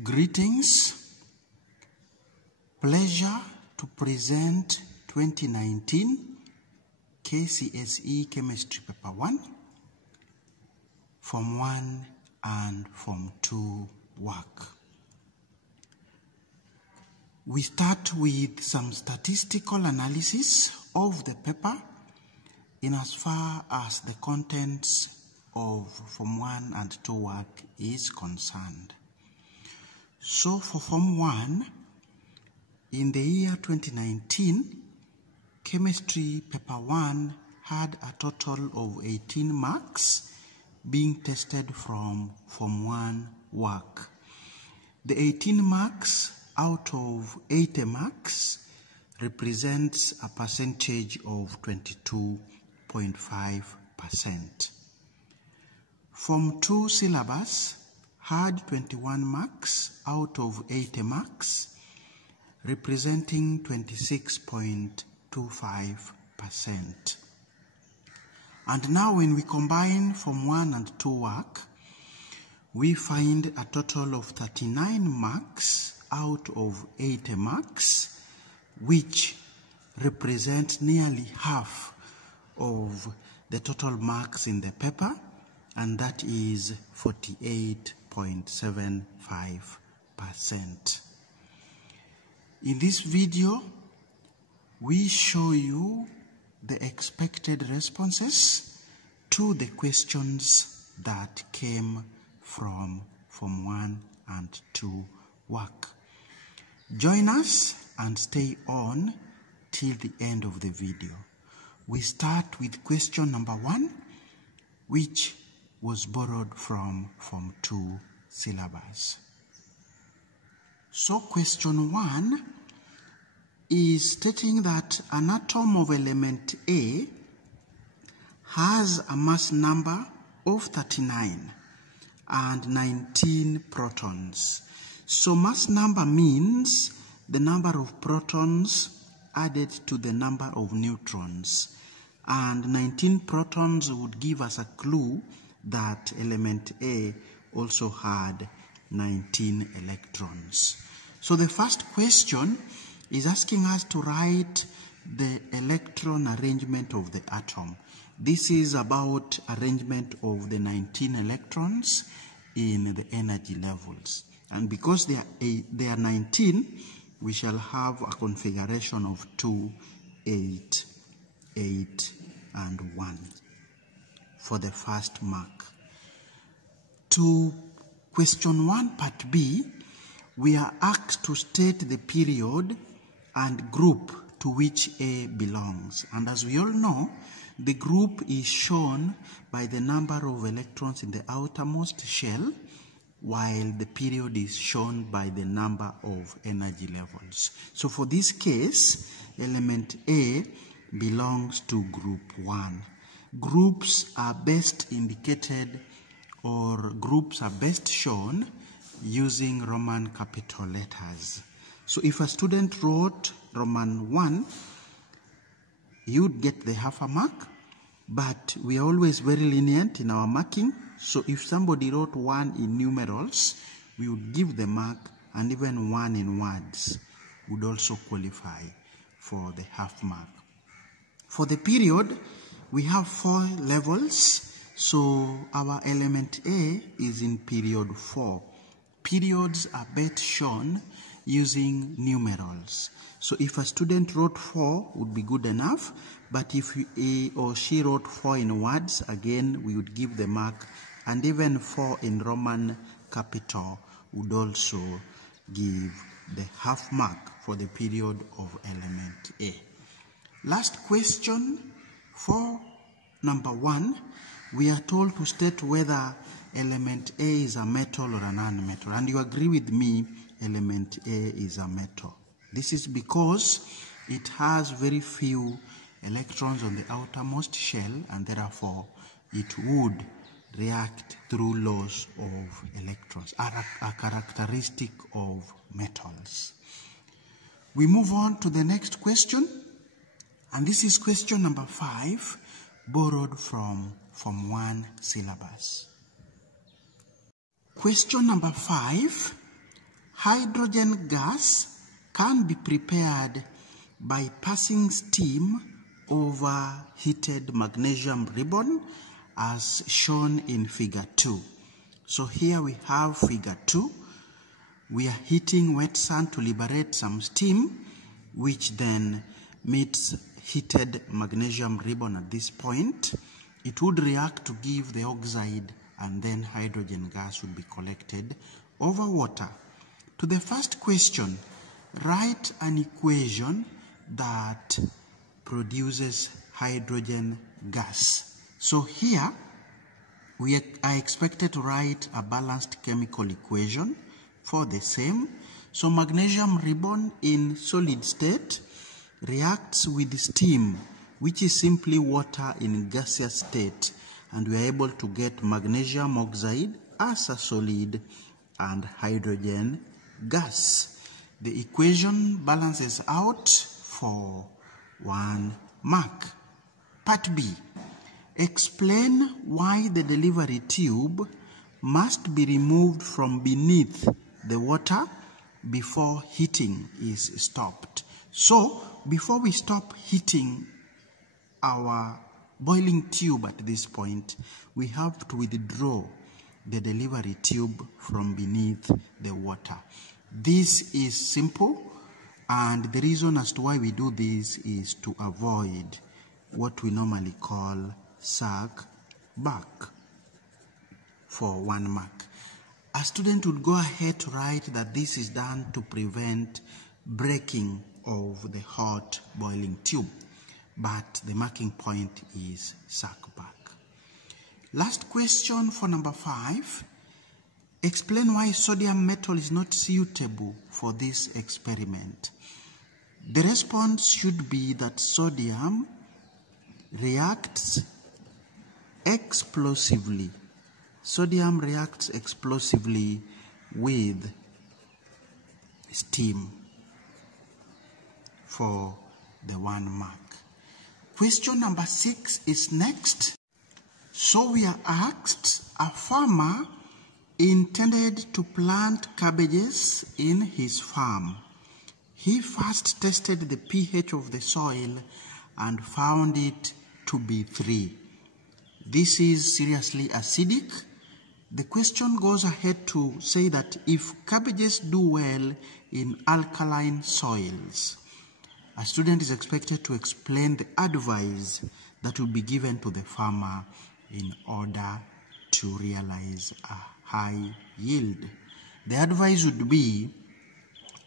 Greetings. Pleasure to present 2019 KCSE Chemistry Paper 1, Form 1 and Form 2 work. We start with some statistical analysis of the paper in as far as the contents of Form 1 and 2 work is concerned. So for Form 1, in the year 2019, Chemistry Paper 1 had a total of 18 marks being tested from Form 1 work. The 18 marks out of 80 marks represents a percentage of 22.5%. Form 2 syllabus had 21 marks out of 80 marks, representing 26.25%. And now when we combine Form 1 and 2 work, we find a total of 39 marks out of 80 marks, which represent nearly half of the total marks in the paper, and that is 48.75%. In this video, we show you the expected responses to the questions that came from Form 1 and 2 work. Join us and stay on till the end of the video. We start with question number 1, which was borrowed from Form 2 syllabus. So question 1 is stating that an atom of element A has a mass number of 39 and 19 protons. So mass number means the number of protons added to the number of neutrons, and 19 protons would give us a clue that element A also had 19 electrons. So the first question is asking us to write the electron arrangement of the atom. This is about arrangement of the 19 electrons in the energy levels. And because they are 19, we shall have a configuration of 2, 8, 8, and 1 for the first mark. To question 1 part B, we are asked to state the period and group to which A belongs. And as we all know, the group is shown by the number of electrons in the outermost shell, while the period is shown by the number of energy levels. So for this case, element A belongs to group 1. Groups are best indicated, or groups are best shown using Roman capital letters. So if a student wrote Roman 1, you would get the half a mark, but we are always very lenient in our marking. So if somebody wrote 1 in numerals, we would give the mark, and even 1 in words would also qualify for the half mark. For the period, we have 4 levels. So our element A is in period 4. Periods are best shown using numerals. So if a student wrote 4, would be good enough, but if he or she wrote 4 in words, again we would give the mark, and even 4 in Roman capital would also give the half mark for the period of element A. Last question for number 1, we are told to state whether element A is a metal or a non-metal, and you agree with me, element A is a metal. This is because it has very few electrons on the outermost shell, and therefore it would react through loss of electrons, are a characteristic of metals. We move on to the next question, and this is question number 5, borrowed from Form 1 syllabus. Question number 5 hydrogen gas can be prepared by passing steam over heated magnesium ribbon as shown in figure 2. So here we have figure 2. We are heating wet sand to liberate some steam, which then meets heated magnesium ribbon at this point. It would react to give the oxide, and then hydrogen gas would be collected over water. To the first question, write an equation that produces hydrogen gas. So here, we are expected to write a balanced chemical equation for the same. So magnesium ribbon in solid state reacts with steam, which is simply water in gaseous state, and we are able to get magnesium oxide as a solid and hydrogen gas. The equation balances out for 1 mark. Part B. Explain why the delivery tube must be removed from beneath the water before heating is stopped. So, before we stop heating our boiling tube at this point, we have to withdraw the delivery tube from beneath the water. This is simple, and the reason as to why we do this is to avoid what we normally call sag back for 1 mark. A student would go ahead to write that this is done to prevent breaking of the hot boiling tube, but the marking point is sag back. Last question for number 5. Explain why sodium metal is not suitable for this experiment. The response should be that sodium reacts explosively. Sodium reacts explosively with steam for the 1 mark. Question number 6 is next. So we are asked, a farmer intended to plant cabbages in his farm. He first tested the pH of the soil and found it to be 3. This is seriously acidic. The question goes ahead to say that if cabbages do well in alkaline soils, a student is expected to explain the advice that will be given to the farmer in order to realize a high yield. The advice would be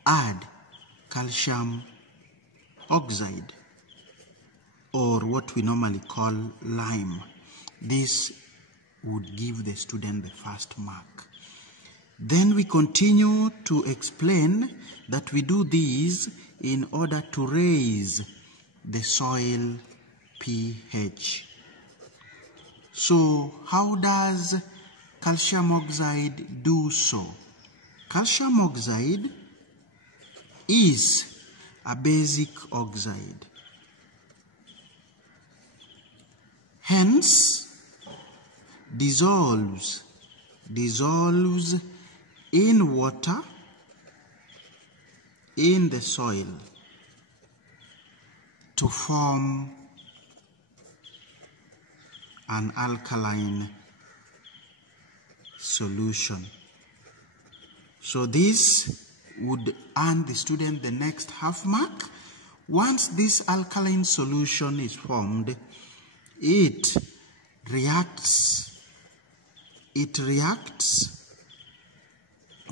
add calcium oxide, or what we normally call lime. This would give the student the first mark. Then we continue to explain that we do this in order to raise the soil pH. So how does calcium oxide do so? Calcium oxide is a basic oxide. Hence, dissolves in water in the soil to form an alkaline solution. So this would earn the student the next half mark. Once this alkaline solution is formed, it reacts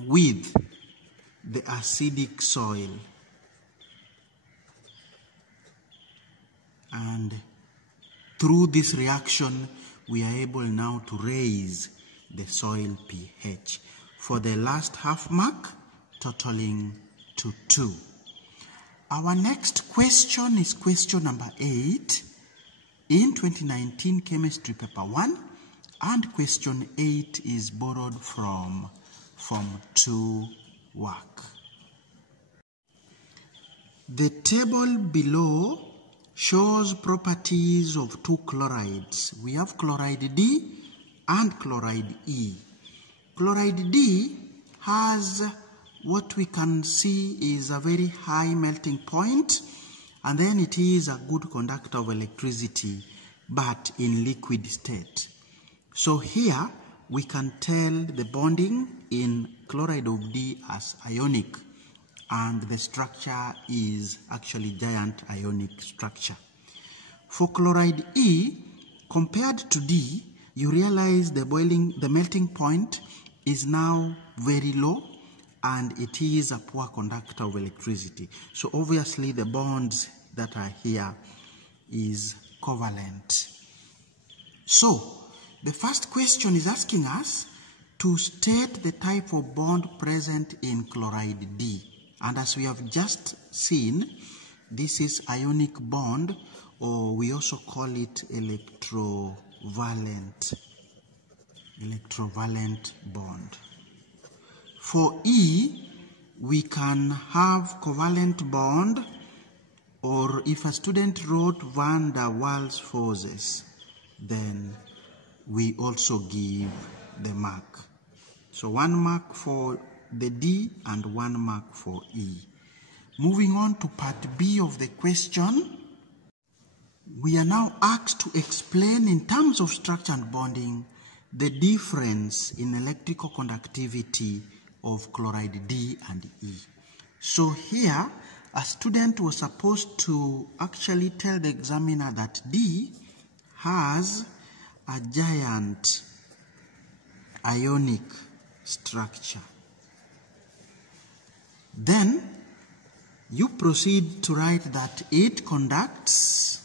with the acidic soil, and through this reaction we are able now to raise the soil pH for the last half mark, totaling to 2. Our next question is question number 8 in 2019 chemistry paper 1, and question 8 is borrowed from Form 2 work. The table below shows properties of 2 chlorides. We have chloride D and chloride E. Chloride D has what we can see is a very high melting point, and then it is a good conductor of electricity, but in liquid state. So here we can tell the bonding in chloride of D as ionic, and the structure is actually giant ionic structure. For chloride E, compared to D, you realize the melting point is now very low, and it is a poor conductor of electricity. So obviously the bonds that are here is covalent. So the first question is asking us to state the type of bond present in chloride D. And as we have just seen, this is ionic bond, or we also call it electrovalent bond. For E, we can have covalent bond, or if a student wrote van der Waals forces, then we also give the mark. So 1 mark for the D and 1 mark for E. Moving on to part B of the question, we are now asked to explain in terms of structure and bonding the difference in electrical conductivity of chloride D and E. So here, a student was supposed to actually tell the examiner that D has a giant ionic structure. Then you proceed to write that it conducts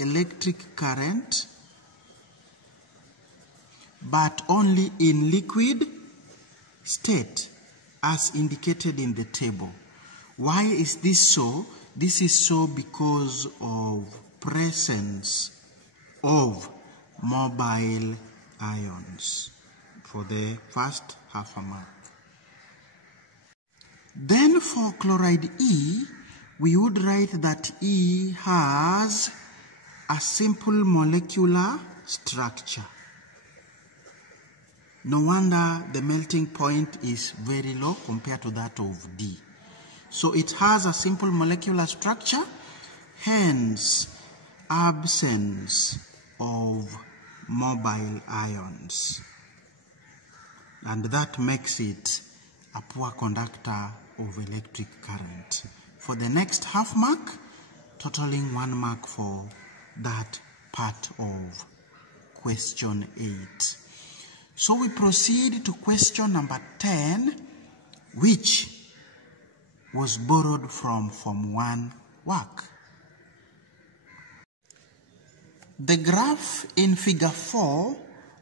electric current, but only in liquid state as indicated in the table. Why is this so? This is so because of presence of mobile ions for the first half a mark. Then for chloride E, we would write that E has a simple molecular structure. No wonder the melting point is very low compared to that of D. So it has a simple molecular structure, hence absence of mobile ions. And that makes it a poor conductor of electric current. For the next half mark, totaling 1 mark for that part of question 8. So we proceed to question number 10, which was borrowed from Form 1 work. The graph in figure 4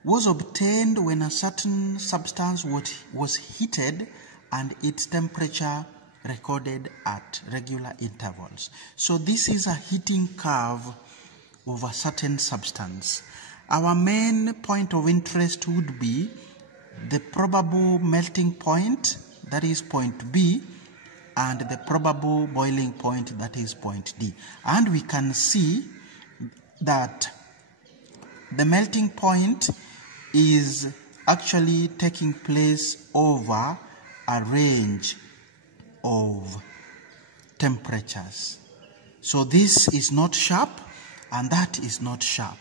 was obtained when a certain substance was heated and its temperature recorded at regular intervals. So this is a heating curve of a certain substance. Our main point of interest would be the probable melting point, that is point B, and the probable boiling point, that is point D. And we can see that the melting point is actually taking place over a range of temperatures. So this is not sharp and that is not sharp.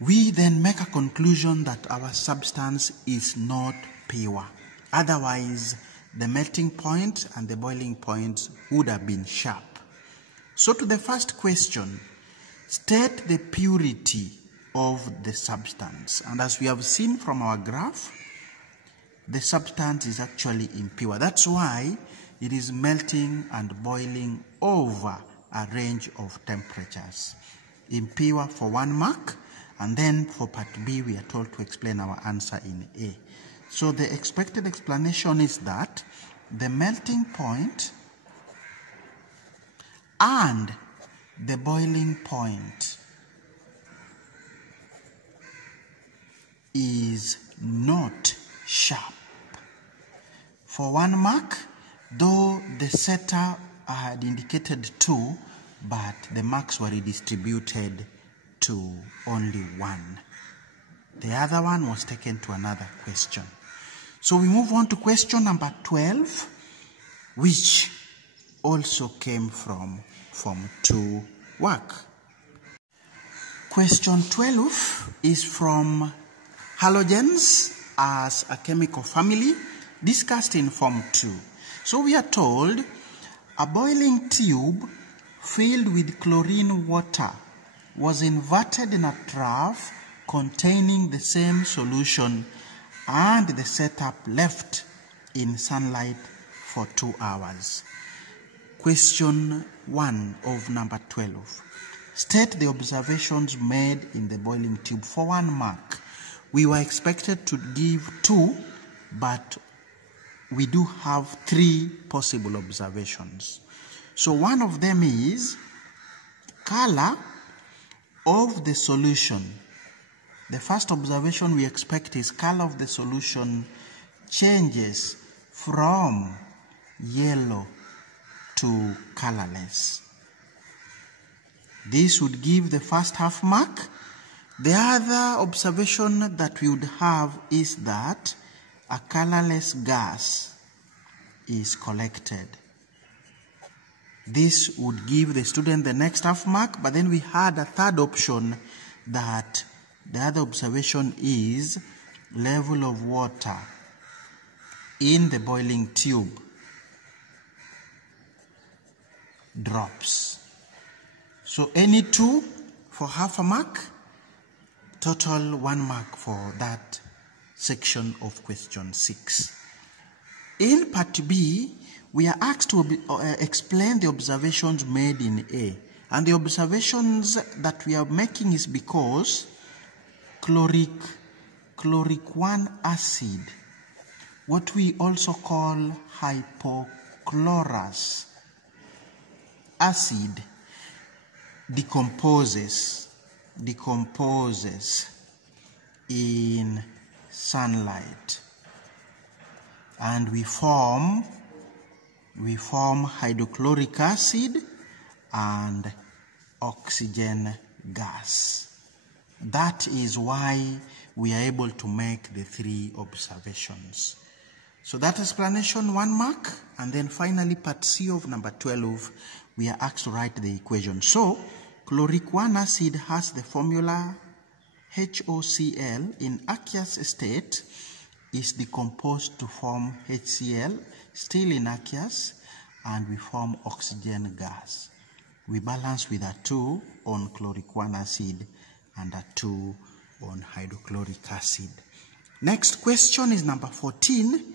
We then make a conclusion that our substance is not pure. Otherwise, the melting point and the boiling point would have been sharp. So to the first question, state the purity of the substance. And as we have seen from our graph, the substance is actually impure. That's why it is melting and boiling over a range of temperatures. Impure for 1 mark, and then for part B we are told to explain our answer in A. So the expected explanation is that the melting point and the boiling point is not sharp. For 1 mark, though the setter had indicated 2, but the marks were redistributed to only 1. The other one was taken to another question. So we move on to question number 12, which also came from Form 2 work. Question 12 is from halogens as a chemical family discussed in Form 2. So we are told a boiling tube filled with chlorine water was inverted in a trough containing the same solution and the setup left in sunlight for 2 hours. Question 1 of number 12. State the observations made in the boiling tube for 1 mark. We were expected to give 2, but we do have 3 possible observations. So one of them is color of the solution. The first observation we expect is color of the solution changes from yellow to colorless. This would give the first half mark. The other observation that we would have is that a colorless gas is collected. This would give the student the next half mark, but then we had a third option that the other observation is level of water in the boiling tube drops. So any 2 for half a mark, total 1 mark for that section of question 6. In part B, we are asked to explain the observations made in A. And the observations that we are making is because chloric 1 acid, what we also call hypochlorous acid, decomposes in sunlight, and we form hydrochloric acid and oxygen gas. That is why we are able to make the 3 observations. So that explanation 1 mark, and then finally part C of number 12, we are asked to write the equation. So chloric 1 acid has the formula HOCl in aqueous state is decomposed to form HCl, still in aqueous, and we form oxygen gas. We balance with a 2 on chloric 1 acid and a 2 on hydrochloric acid. Next question is number 14,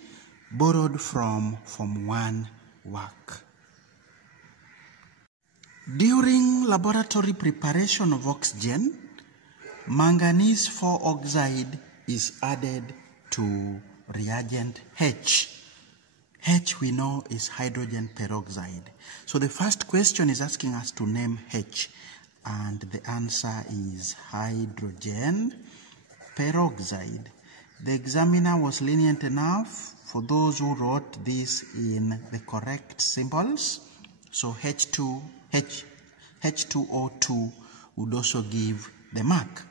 borrowed from Form 1 work. During laboratory preparation of oxygen, manganese 4 oxide is added to reagent H. H we know is hydrogen peroxide. So the first question is asking us to name H, and the answer is hydrogen peroxide. The examiner was lenient enough for those who wrote this in the correct symbols. So H2O2 would also give the mark.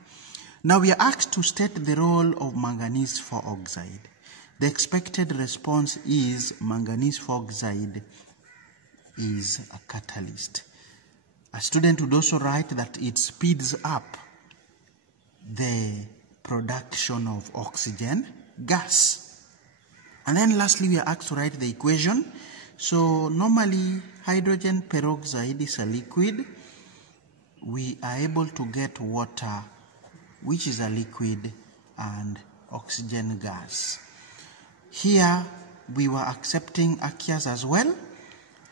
Now we are asked to state the role of manganese 4 oxide. The expected response is manganese 4 oxide is a catalyst. A student would also write that it speeds up the production of oxygen gas. And then lastly, we are asked to write the equation. So normally hydrogen peroxide is a liquid. We are able to get water, which is a liquid, and oxygen gas. Here we were accepting aqueous as well,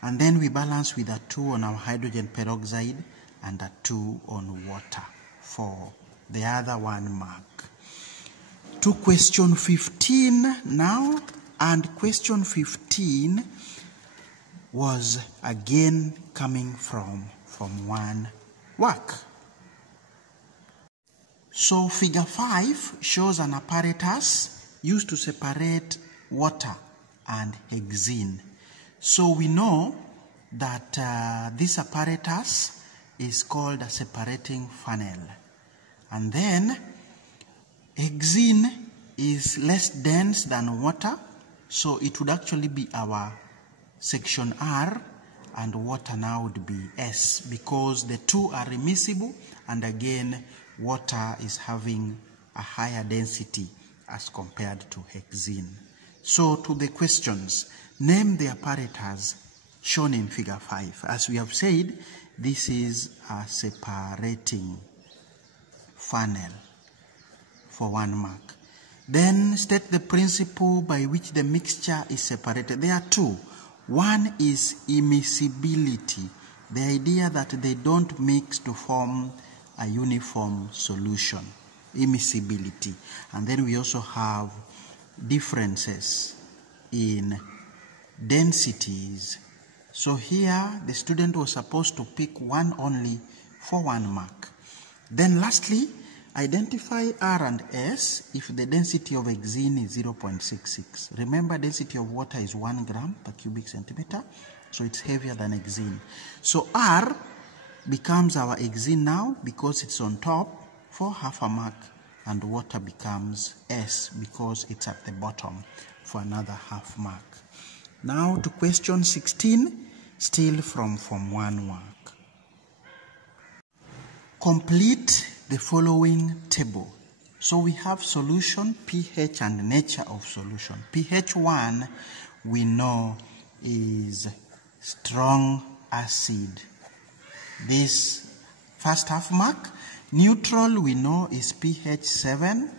and then we balance with a 2 on our hydrogen peroxide and a 2 on water for the other 1 mark. To question 15 now, and question 15 was again coming from Form 1 work. So figure 5 shows an apparatus used to separate water and hexene. So we know that this apparatus is called a separating funnel. And then hexene is less dense than water, so it would actually be our section R, and water now would be S, because the two are immiscible, and again water is having a higher density as compared to hexene. So to the questions, name the apparatus shown in figure 5. As we have said, this is a separating funnel for 1 mark. Then state the principle by which the mixture is separated. There are two. One is immiscibility, the idea that they don't mix to form a uniform solution, immiscibility. And then we also have differences in densities. So here the student was supposed to pick one only for 1 mark. Then lastly, identify R and S if the density of hexene is 0.66. Remember, density of water is 1 gram per cubic centimeter, so it's heavier than hexene. So R becomes our hexene now because it's on top for half a mark, and water becomes S because it's at the bottom for another half mark. Now to question 16, still from Form 1 work. Complete the following table. So we have solution, pH, and nature of solution. pH 1 we know is strong acid. This first half mark. Neutral we know is pH 7.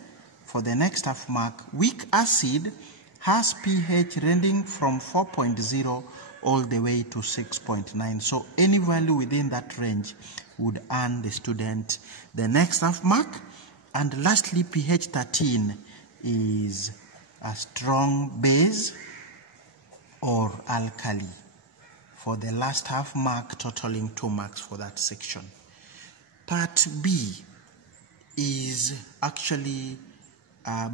For the next half mark, weak acid has pH ranging from 4.0 all the way to 6.9. So any value within that range would earn the student the next half mark. And lastly, pH 13 is a strong base or alkali for the last half mark, totaling 2 marks for that section. Part B is actually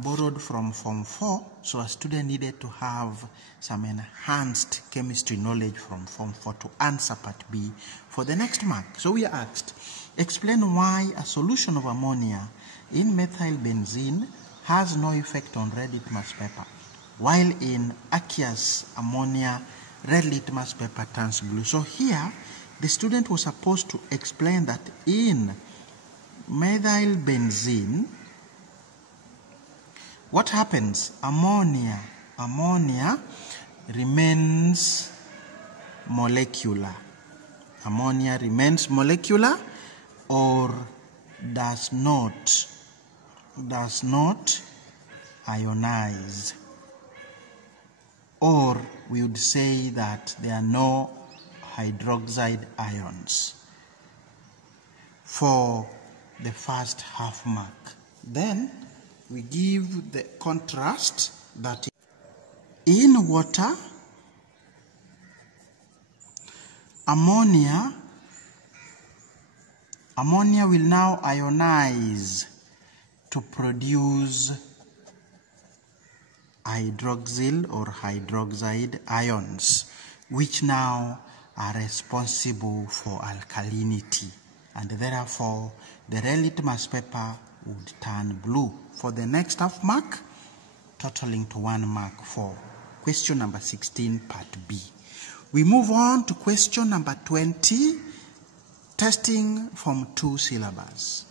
borrowed from Form 4, so a student needed to have some enhanced chemistry knowledge from Form 4 to answer Part B for the next mark. So we are asked, explain why a solution of ammonia in methyl benzene has no effect on red litmus paper, while in aqueous ammonia, red litmus paper turns blue. So here, the student was supposed to explain that in methyl benzene, what happens? Ammonia remains molecular. Ammonia remains molecular or does not ionize. Or we would say that there are no hydroxide ions for the first half mark. Then we give the contrast that in water, ammonia will now ionize to produce hydroxyl or hydroxide ions, which now are responsible for alkalinity, and therefore the red litmus paper would turn blue for the next half mark, totaling to 1 mark for question number 16, part B. We move on to question number 20, testing from 2 syllabus.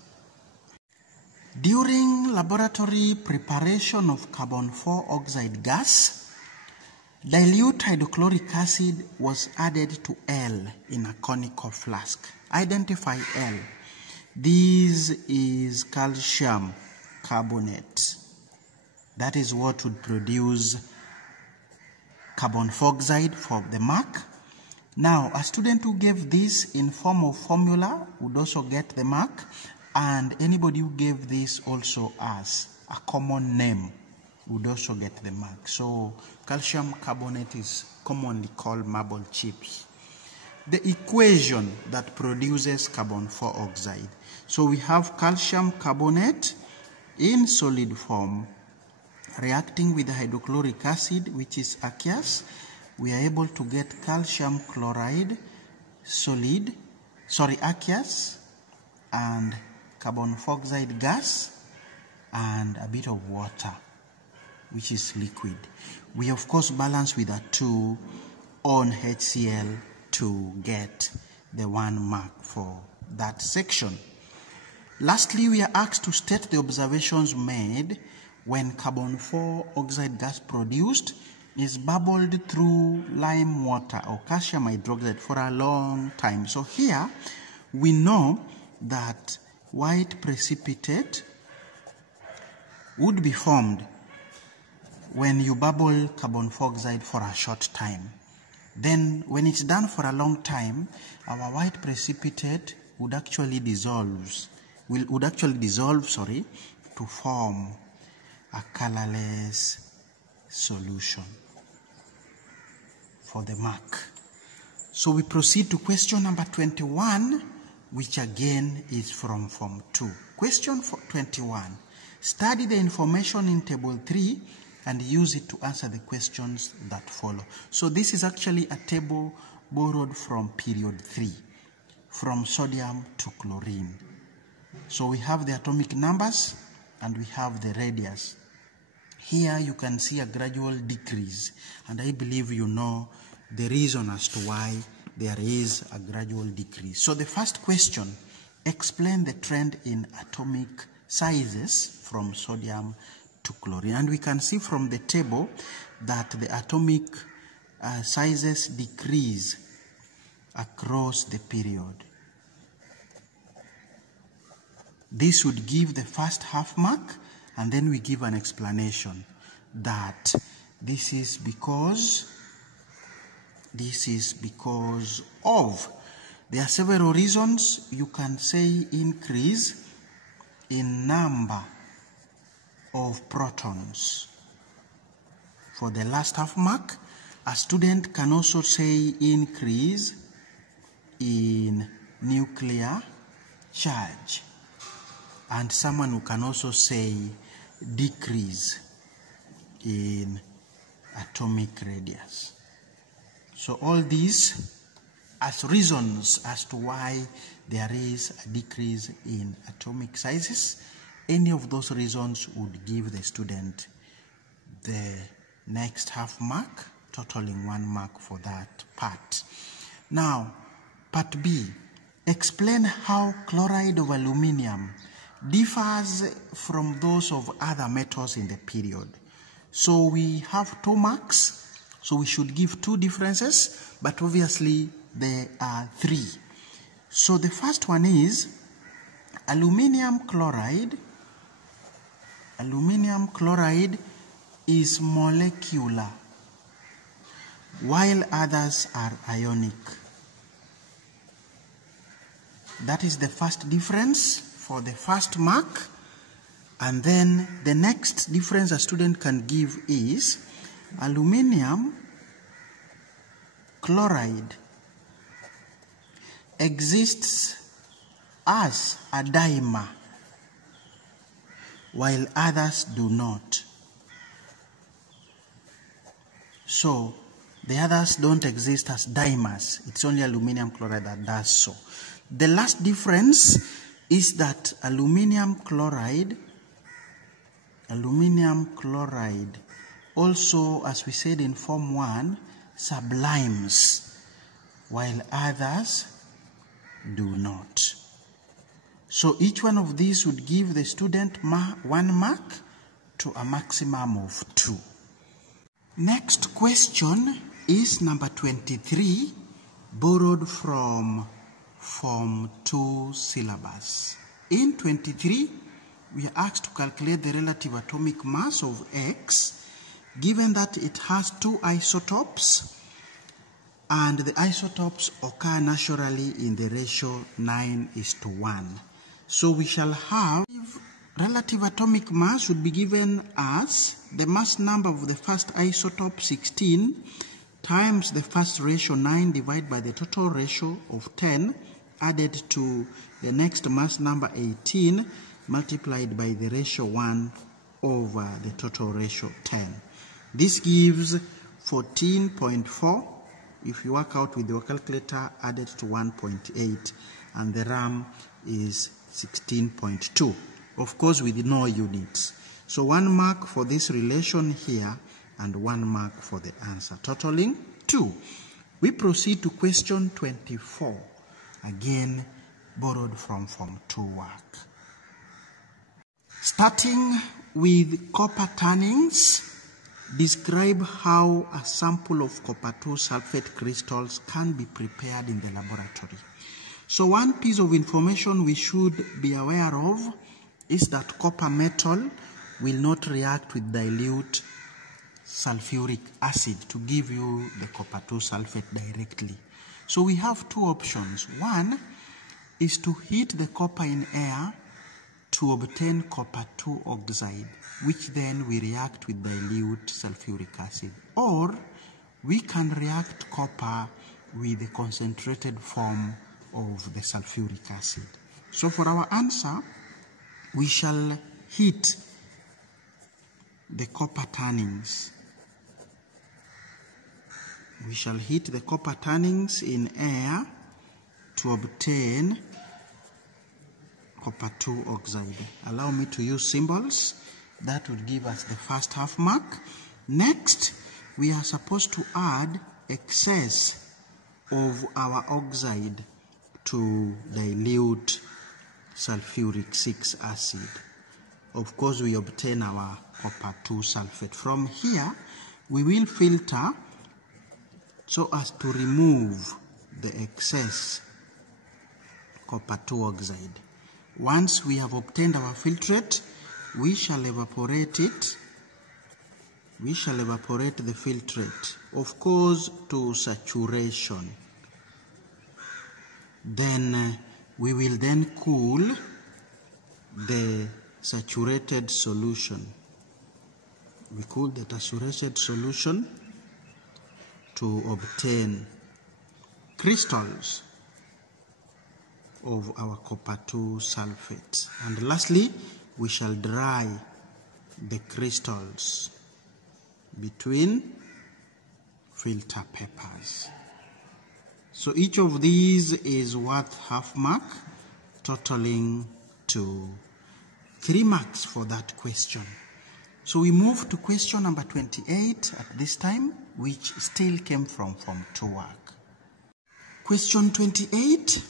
During laboratory preparation of carbon 4 oxide gas, dilute hydrochloric acid was added to L in a conical flask. Identify L. This is calcium carbonate. That is what would produce carbon 4 oxide for the mark. Now, a student who gave this in form of formula would also get the mark, and anybody who gave this also as a common name would also get the mark. So calcium carbonate is commonly called marble chips. The equation that produces carbon 4 oxide. So we have calcium carbonate in solid form reacting with the hydrochloric acid, which is aqueous. We are able to get calcium chloride aqueous, and carbon 4 oxide gas, and a bit of water. which is liquid. We of course balance with a 2 on HCl to get the 1 mark for that section. Lastly, we are asked to state the observations made when carbon 4 oxide gas produced is bubbled through lime water or calcium hydroxide for a long time. So here we know that white precipitate would be formed when you bubble carbon 4 oxide for a short time. Then when it's done for a long time, our white precipitate would actually dissolve to form a colorless solution for the mark. So we proceed to question number 21, which again is from Form 2. Question 21. Study the information in Table 3 and use it to answer the questions that follow. So this is actually a table borrowed from period 3, from sodium to chlorine. So we have the atomic numbers and we have the radius. Here you can see a gradual decrease, and I believe you know the reason as to why there is a gradual decrease. So the first question, explain the trend in atomic sizes from sodium to chlorine. And we can see from the table that the atomic sizes decrease across the period. This would give the first half mark, and then we give an explanation that this is because of, there are several reasons. You can say increase in number of protons. For the last half mark, a student can also say increase in nuclear charge, and someone who can also say decrease in atomic radius. So all these as reasons as to why there is a decrease in atomic sizes. Any of those reasons would give the student the next half mark, totaling 1 mark for that part. Now, part B, explain how chloride of aluminium differs from those of other metals in the period. So we have 2 marks, so we should give 2 differences, but obviously there are 3. So the first one is aluminium chloride is molecular, while others are ionic. That is the first difference for the first mark. And then the next difference a student can give is aluminium chloride exists as a dimer, while others do not. So the others don't exist as dimers. It's only aluminium chloride that does so. The last difference is that aluminium chloride also, as we said in Form 1, sublimes, while others do not. So each one of these would give the student 1 mark to a maximum of 2. Next question is number 23, borrowed from Form 2 syllabus. In 23, we are asked to calculate the relative atomic mass of X, given that it has 2 isotopes, and the isotopes occur naturally in the ratio 9:1. So we shall have relative atomic mass would be given as the mass number of the first isotope 16 times the first ratio 9 divided by the total ratio of 10 added to the next mass number 18 multiplied by the ratio 1 over the total ratio 10. This gives 14.4 if you work out with your calculator added to 1.8, and the RAM is 16.2, of course with no units. So 1 mark for this relation here and 1 mark for the answer, totaling 2. We proceed to question 24, again borrowed from Form 2 work. Starting with copper tannings, describe how a sample of copper 2 sulfate crystals can be prepared in the laboratory. So one piece of information we should be aware of is that copper metal will not react with dilute sulfuric acid to give you the copper 2 sulfate directly. So we have 2 options. One is to heat the copper in air to obtain copper 2 oxide, which then we react with dilute sulfuric acid. Or we can react copper with the concentrated form of the sulfuric acid. So for our answer, we shall heat the copper tannings. We shall heat the copper tannings in air to obtain copper 2 oxide. Allow me to use symbols. That would give us the first half mark. Next, we are supposed to add excess of our oxide to dilute sulfuric 6 acid. Of course, we obtain our copper 2 sulfate. From here, we will filter so as to remove the excess copper 2 oxide. Once we have obtained our filtrate, we shall evaporate it. We shall evaporate the filtrate, of course, to saturation. Then we will then cool the saturated solution. We cool the saturated solution to obtain crystals of our copper 2 sulfate. And lastly, we shall dry the crystals between filter papers. So each of these is worth half mark, totaling to 3 marks for that question. So we move to question number 28 at this time, which still came from Form 2 work. Question 28,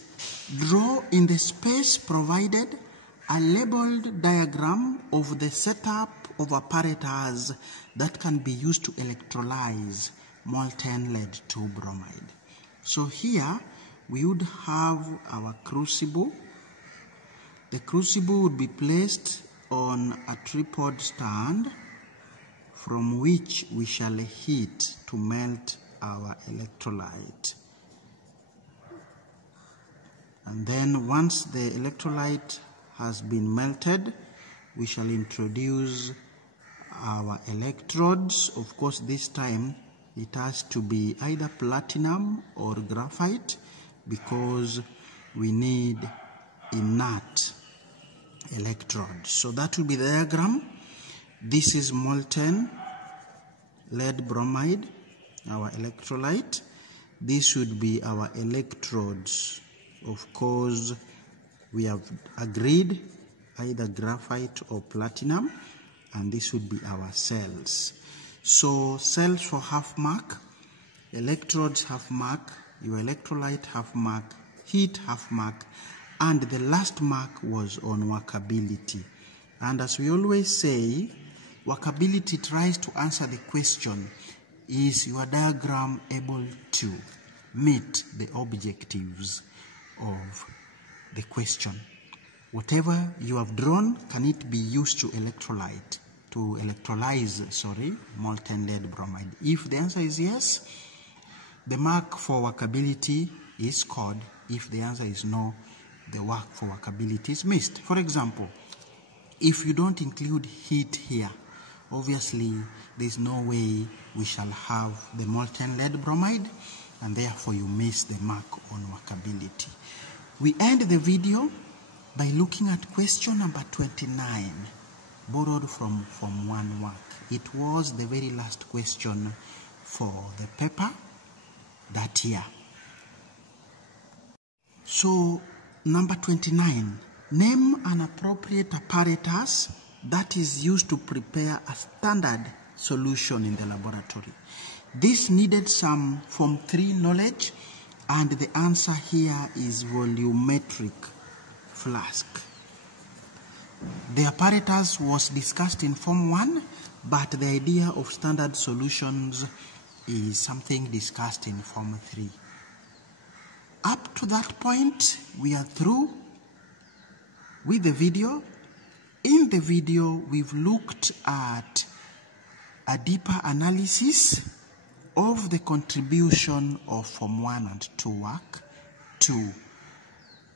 draw in the space provided a labeled diagram of the setup of apparatus that can be used to electrolyze molten lead 2 bromide. So here we would have our crucible. The crucible would be placed on a tripod stand from which we shall heat to melt our electrolyte. And then once the electrolyte has been melted, we shall introduce our electrodes. Of course, this time it has to be either platinum or graphite because we need inert electrodes. So that will be the diagram. This is molten lead bromide, our electrolyte. This would be our electrodes. Of course, we have agreed either graphite or platinum, and this would be our cells. So cells for half mark, electrodes half mark, your electrolyte half mark, heat half mark, and the last mark was on workability. And as we always say, workability tries to answer the question, is your diagram able to meet the objectives of the question? Whatever you have drawn, can it be used to electrolyze molten lead bromide? If the answer is yes, the mark for workability is scored. If the answer is no, the work for workability is missed. For example, if you don't include heat here, obviously there's no way we shall have the molten lead bromide, and therefore you miss the mark on workability. We end the video by looking at question number 29, borrowed from Form 1 work. It was the very last question for the paper that year. So, number 29, name an appropriate apparatus that is used to prepare a standard solution in the laboratory. This needed some Form 3 knowledge, and the answer here is volumetric flask. The apparatus was discussed in Form 1, but the idea of standard solutions is something discussed in Form 3. Up to that point, we are through with the video. In the video, we've looked at a deeper analysis of the contribution of Form 1 and 2 work to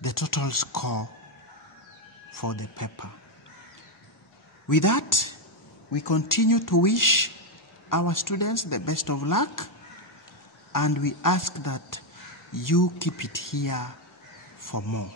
the total score for the paper. With that, we continue to wish our students the best of luck, and we ask that you keep it here for more.